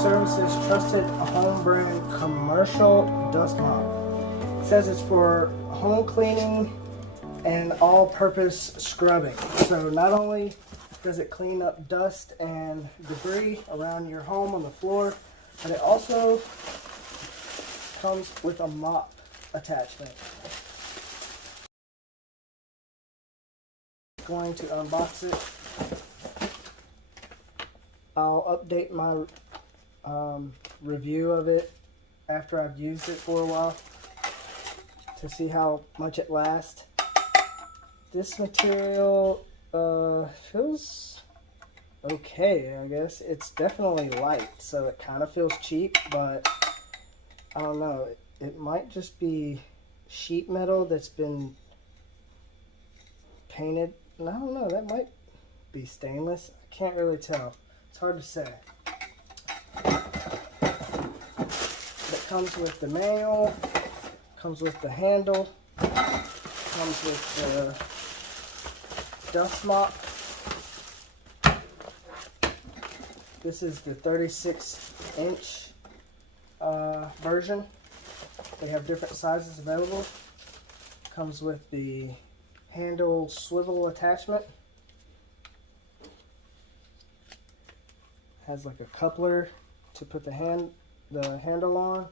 Services trusted home brand commercial dust mop. It says it's for home cleaning and all-purpose scrubbing. So not only does it clean up dust and debris around your home on the floor, but it also comes with a mop attachment. Going to unbox it. I'll update my review of it after I've used it for a while to see how much it lasts. This material feels okay, I guess. It's definitely light, so it kind of feels cheap, but I don't know. It might just be sheet metal that's been painted. I don't know, that might be stainless. I can't really tell. It's hard to say. It comes with the manual, comes with the handle, comes with the dust mop. This is the 36-inch version. They have different sizes available. Comes with the handle swivel attachment. Has like a coupler to put the handle on,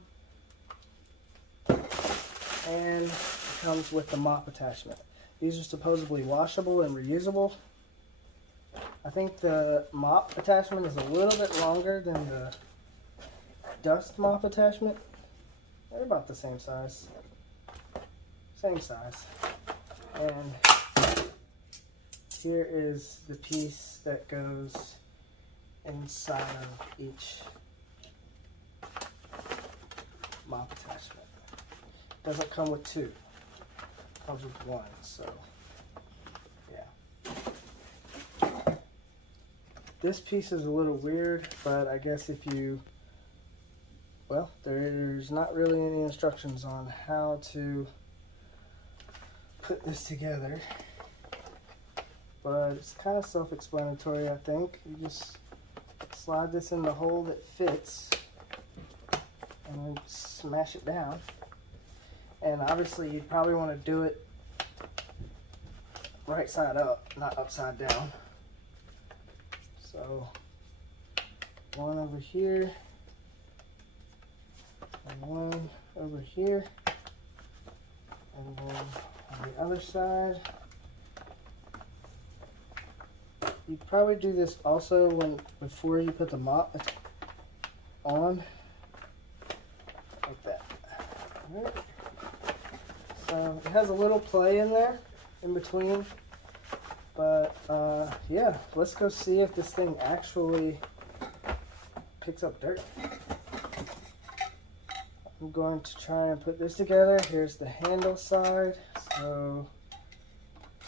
and it comes with the mop attachment. These are supposedly washable and reusable. I think the mop attachment is a little bit longer than the dust mop attachment. They're about the same size. Same size. And here is the piece that goes inside of each mop attachment. Doesn't come with two. Comes with one, so yeah. This piece is a little weird, but I guess if you, well, there's not really any instructions on how to put this together, but it's kind of self-explanatory, I think. You just slide this in the hole that fits and then smash it down. And obviously you'd probably want to do it right side up, not upside down. So one over here and one over here, and then on the other side. You probably do this also before you put the mop on, like that. All right. So it has a little play in there, in between, but yeah, let's go see if this thing actually picks up dirt. I'm going to try and put this together. Here's the handle side, so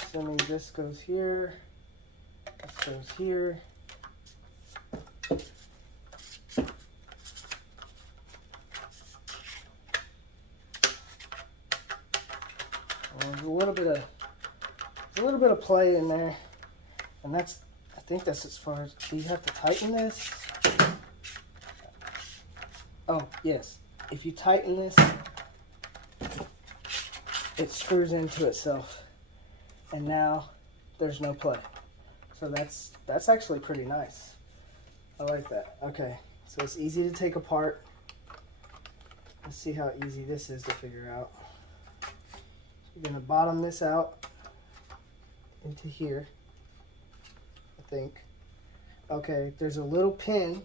assuming this goes here, this goes here. There's a little bit of play in there, and I think that's as far as. Do you have to tighten this? Oh yes, if you tighten this, it screws into itself, and now there's no play. So that's actually pretty nice. I like that. Okay, so it's easy to take apart. Let's see how easy this is to figure out. You're going to bottom this out into here, I think. Okay, there's a little pin,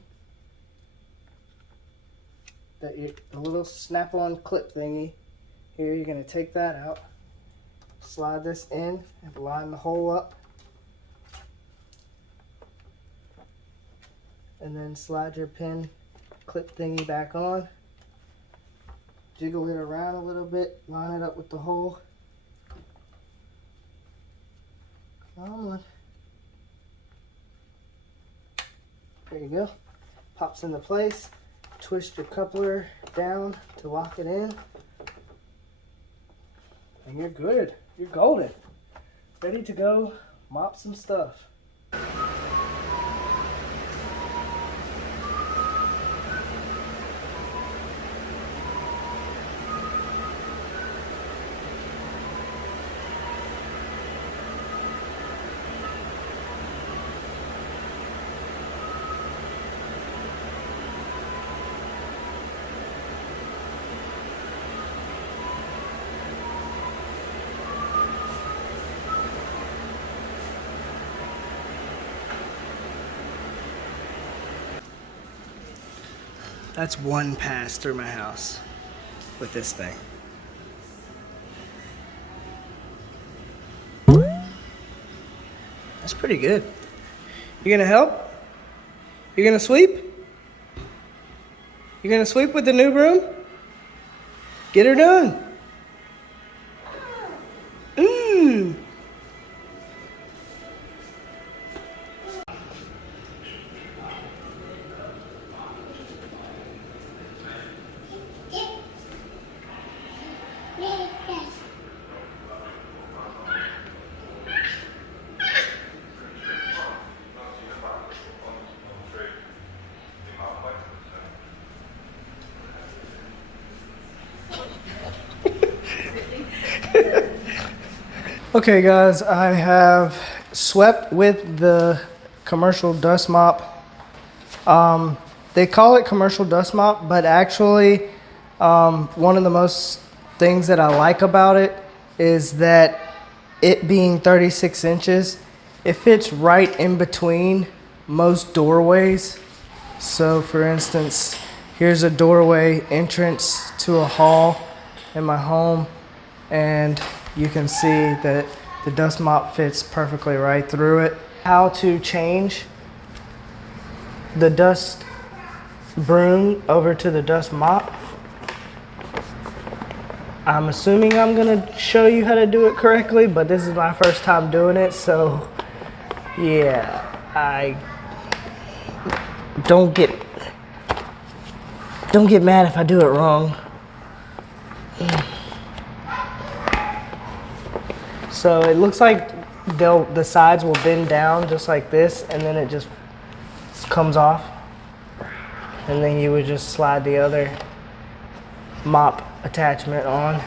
the little snap-on clip thingy. Here, you're going to take that out, slide this in, and line the hole up, and then slide your pin clip thingy back on. Jiggle it around a little bit, line it up with the hole. Come on. There you go. Pops into place. Twist your coupler down to lock it in. And you're good. You're golden. Ready to go mop some stuff. That's one pass through my house with this thing. That's pretty good. You gonna help? You gonna sweep? You gonna sweep with the new broom? Get her done. Okay guys, I have swept with the commercial dust mop. They call it commercial dust mop, but actually one of the most things that I like about it is that it being 36 inches, it fits right in between most doorways. So for instance, here's a doorway entrance to a hall in my home, and you can see that the dust mop fits perfectly right through it. How to change the dust broom over to the dust mop. I'm assuming I'm gonna show you how to do it correctly, but this is my first time doing it, so yeah, I don't get mad if I do it wrong. So it looks like the sides will bend down just like this, and then it just comes off. And then you would just slide the other mop attachment on.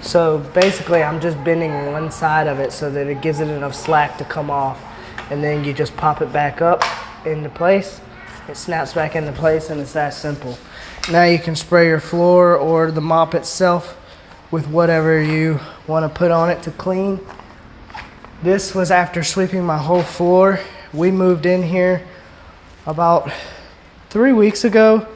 So basically I'm just bending one side of it so that it gives it enough slack to come off. And then you just pop it back up into place. It snaps back into place, and it's that simple. Now you can spray your floor or the mop itself with whatever you want to put on it to clean. This was after sweeping my whole floor. We moved in here about 3 weeks ago,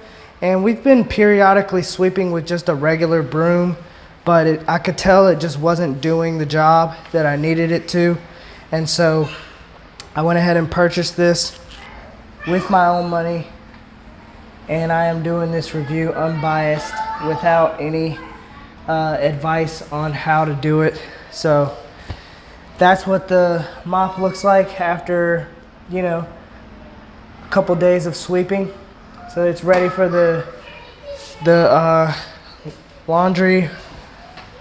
and we've been periodically sweeping with just a regular broom, but I could tell it just wasn't doing the job that I needed it to. And so I went ahead and purchased this with my own money, and I am doing this review unbiased without any advice on how to do it. So that's what the mop looks like after, you know, a couple days of sweeping. So it's ready for the laundry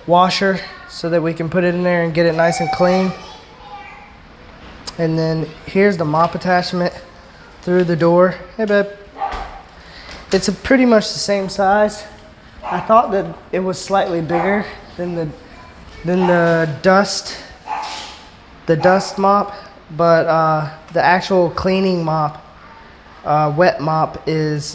washer so that we can put it in there and get it nice and clean. And then here's the mop attachment through the door. Hey babe. It's pretty much the same size. I thought that it was slightly bigger than the dust mop, but the actual cleaning mop, wet mop, is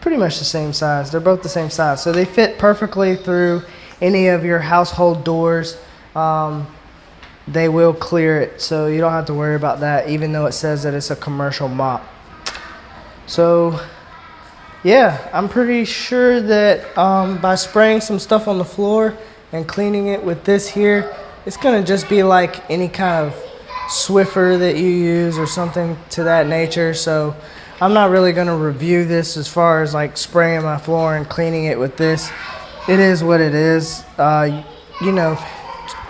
pretty much the same size. They're both the same size, so they fit perfectly through any of your household doors. They will clear it, so you don't have to worry about that, even though it says that it's a commercial mop. So yeah, I'm pretty sure that by spraying some stuff on the floor and cleaning it with this here, it's gonna just be like any kind of Swiffer that you use or something to that nature. So I'm not really gonna review this as far as like spraying my floor and cleaning it with this. It is what it is. You know,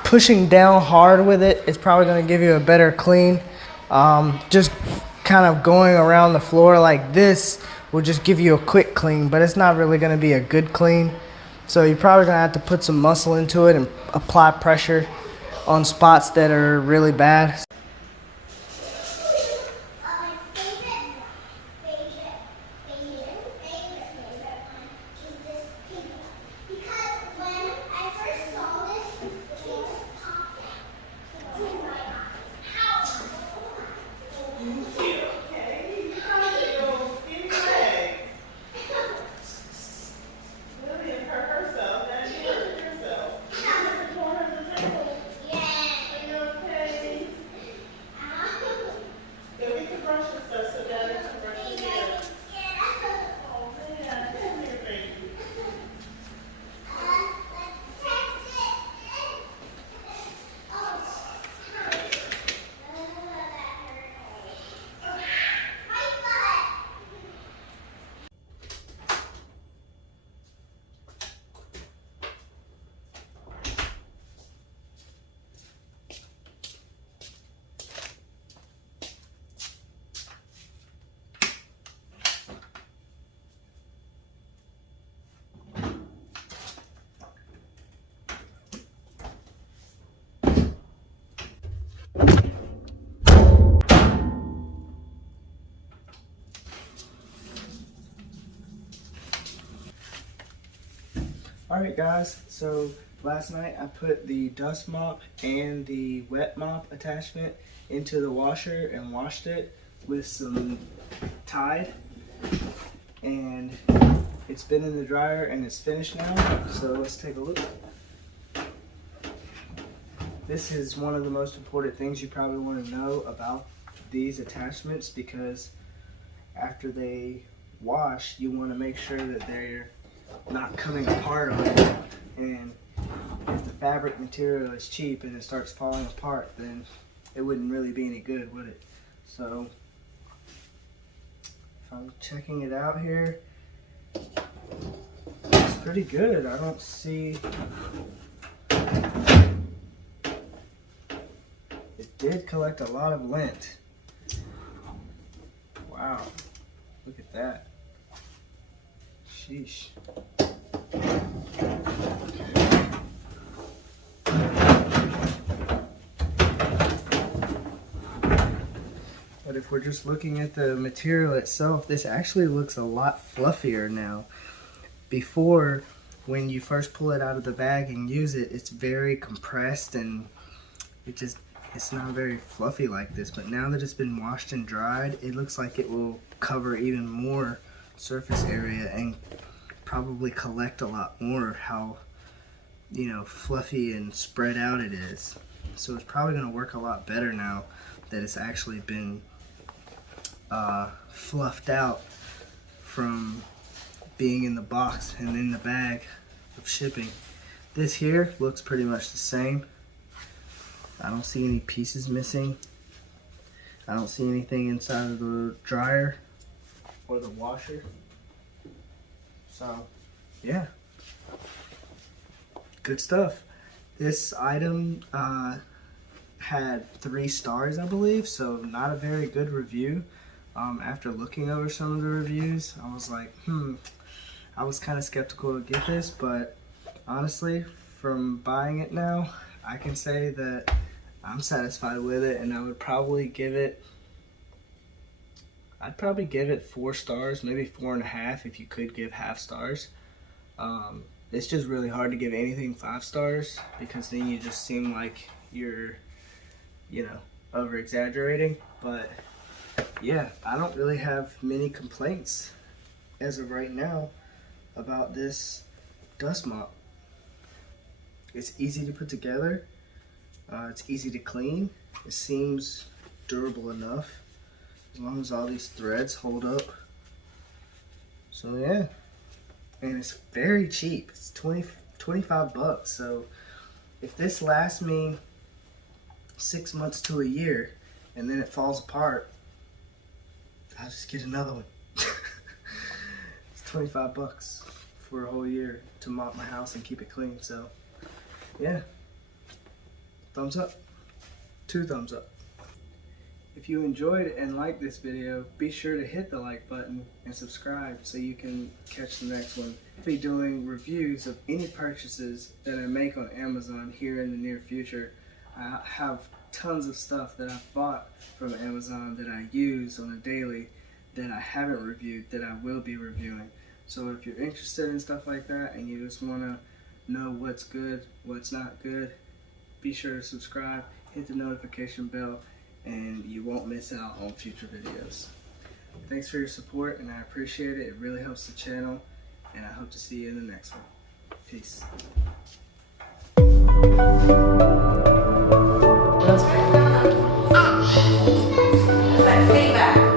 pushing down hard with it, it's probably gonna give you a better clean. Just kind of going around the floor like this will just give you a quick clean, but it's not really going to be a good clean. So you're probably going to have to put some muscle into it and apply pressure on spots that are really bad. Alright guys, so last night I put the dust mop and the wet mop attachment into the washer and washed it with some Tide, and it's been in the dryer and it's finished now, so let's take a look. This is one of the most important things you probably want to know about these attachments, because after they wash you want to make sure that they're not coming apart on you, and if the fabric material is cheap and it starts falling apart, then it wouldn't really be any good, would it? So if I'm checking it out here, it's pretty good. I don't see, it did collect a lot of lint. Wow, look at that. Sheesh. But if we're just looking at the material itself, this actually looks a lot fluffier now. Before, when you first pull it out of the bag and use it, it's very compressed and it's not very fluffy like this. But now that it's been washed and dried, it looks like it will cover even more surface area and probably collect a lot more how, you know, fluffy and spread out it is. So it's probably going to work a lot better now that it's actually been fluffed out from being in the box and in the bag of shipping. This here looks pretty much the same. I don't see any pieces missing. I don't see anything inside of the dryer or the washer. So yeah, good stuff. This item had 3 stars, I believe, so not a very good review. After looking over some of the reviews, I was like, I was kind of skeptical to get this, but honestly, from buying it now, I can say that I'm satisfied with it, and I would probably give it, I'd probably give it 4 stars, maybe 4.5 if you could give half stars. It's just really hard to give anything 5 stars, because then you just seem like you're, you know, over exaggerating. But yeah, I don't really have many complaints as of right now about this dust mop. It's easy to put together, it's easy to clean, it seems durable enough as long as all these threads hold up. So yeah, and it's very cheap. It's 25 bucks. So if this lasts me 6 months to a year and then it falls apart, I'll just get another one. It's 25 bucks for a whole year to mop my house and keep it clean. So yeah, thumbs up, 2 thumbs up. If you enjoyed and liked this video, be sure to hit the like button and subscribe so you can catch the next one. I'll be doing reviews of any purchases that I make on Amazon here in the near future. I have tons of stuff that I've bought from Amazon that I use on a daily that I haven't reviewed, that I will be reviewing. So if you're interested in stuff like that and you just want to know what's good, what's not good, be sure to subscribe, hit the notification bell, and you won't miss out on future videos. Thanks for your support, and I appreciate it. It really helps the channel, and I hope to see you in the next one. Peace. Feedback.